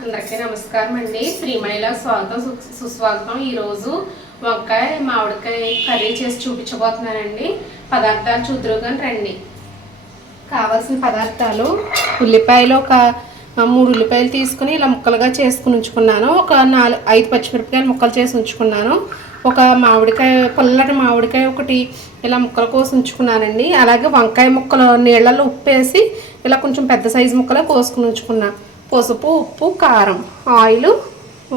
అందరికీ నమస్కారం అండి. శ్రీమణిలో స్వాగతం సుస్వాగతం. ఈరోజు వంకాయ మామిడికాయ కర్రీ చేసి చూపించబోతున్నానండి. పదార్థాలు చూద్దురుగా రండి. కావాల్సిన పదార్థాలు: ఉల్లిపాయలు ఒక 3 ఉల్లిపాయలు తీసుకుని ఇలా ముక్కలుగా చేసుకుని ఉంచుకున్నాను. ఒక 5 పచ్చిమిరపకాయలు ముక్కలు చేసి ఉంచుకున్నాను. ఒక మామిడికాయ, పుల్లటి మామిడికాయ ఒకటి ఇలా ముక్కలు కోసి ఉంచుకున్నానండి. అలాగే వంకాయ ముక్కలు నీళ్ళల్లో ఉప్పేసి ఇలా కొంచెం పెద్ద సైజు ముక్కలు కోసుకుని ఉంచుకున్నాను. పసుపు, ఉప్పు, కారం, ఆయిల్,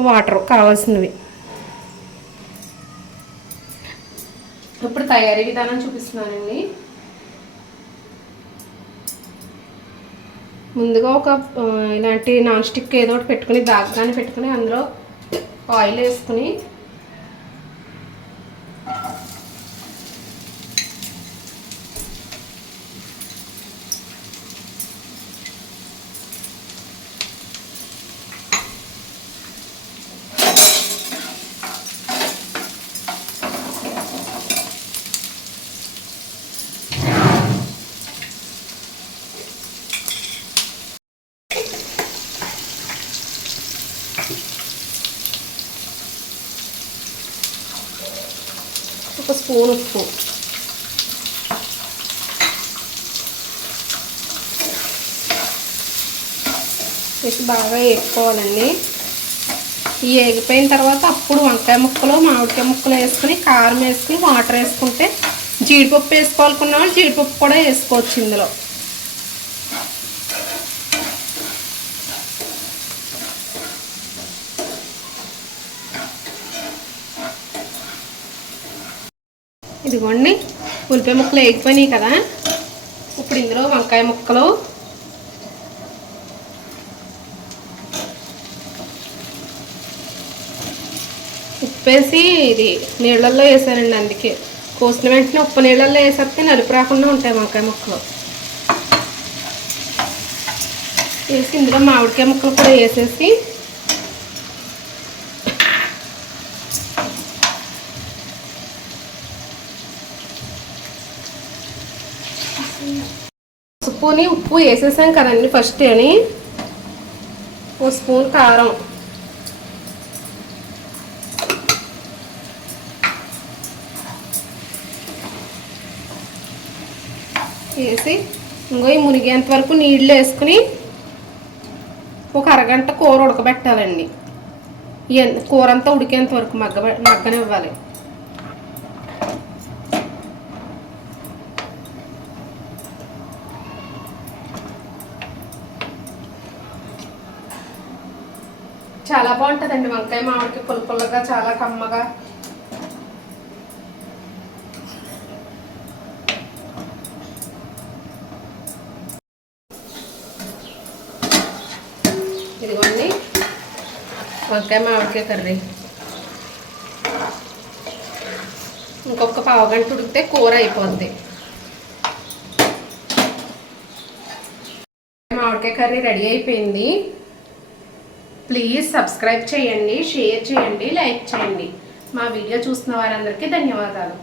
వాటర్ కావాల్సినవి. ఇప్పుడు తయారీ విధానం చూపిస్తున్నానండి. ముందుగా ఒక ఇలాంటి నాన్ స్టిక్ ఏదో ఒకటి పెట్టుకుని దాగ్గానే పెట్టుకుని అందులో ఆయిల్ వేసుకుని ఒక స్పూన్ ఉప్పు, వేసి బాగా వేపుకోవాలండి. ఈ వేగిపోయిన తర్వాత అప్పుడు వంకాయ ముక్కలు, మామిడికాయ ముక్కలు వేసుకుని కారం వేసుకుని వాటర్ వేసుకుంటే, జీడిపప్పు వేసుకోవాలనుకున్న వాళ్ళు జీడిపప్పు కూడా వేసుకోవచ్చు ఇందులో. ఇదిగోండి, ఉల్లిపాయ ముక్కలు వేగిపోయినాయి కదా. ఇప్పుడు ఇందులో వంకాయ ముక్కలు, ఉప్పేసి ఇది నీళ్ళల్లో వేసానండి. అందుకే కోసిన వెంటనే ఉప్పు నీళ్ళల్లో వేసేస్తే నలుపు రాకుండా ఉంటాయి వంకాయ ముక్కలు. వేసి ఇందులో మామిడికాయ ముక్కలు కూడా వేసేసి పసుపుని ఉప్పు వేసేసాం కదండి ఫస్ట్ అని. ఓ స్పూన్ కారం, వేసి ఇంకో ఈ మునిగేంత వరకు నీళ్ళు వేసుకుని ఒక అరగంట కూర ఉడకబెట్టాలండి. కూర అంతా ఉడికేంత వరకు మగ్గనివ్వాలి. చాలా బాగుంటుందండి వంకాయ మామిడికి, పుల్లగా చాలా కమ్మగా. ఇదిగోండి వంకాయ మామిడికాయ కర్రీ. ఇంకొక పావుగంట ఉడికితే కూర అయిపోద్ది. మామిడికాయ కర్రీ రెడీ అయిపోయింది. ప్లీజ్ సబ్స్క్రైబ్ చేయండి, షేర్ చేయండి, లైక్ చేయండి. మా వీడియో చూస్తున్న వారందరికీ ధన్యవాదాలు.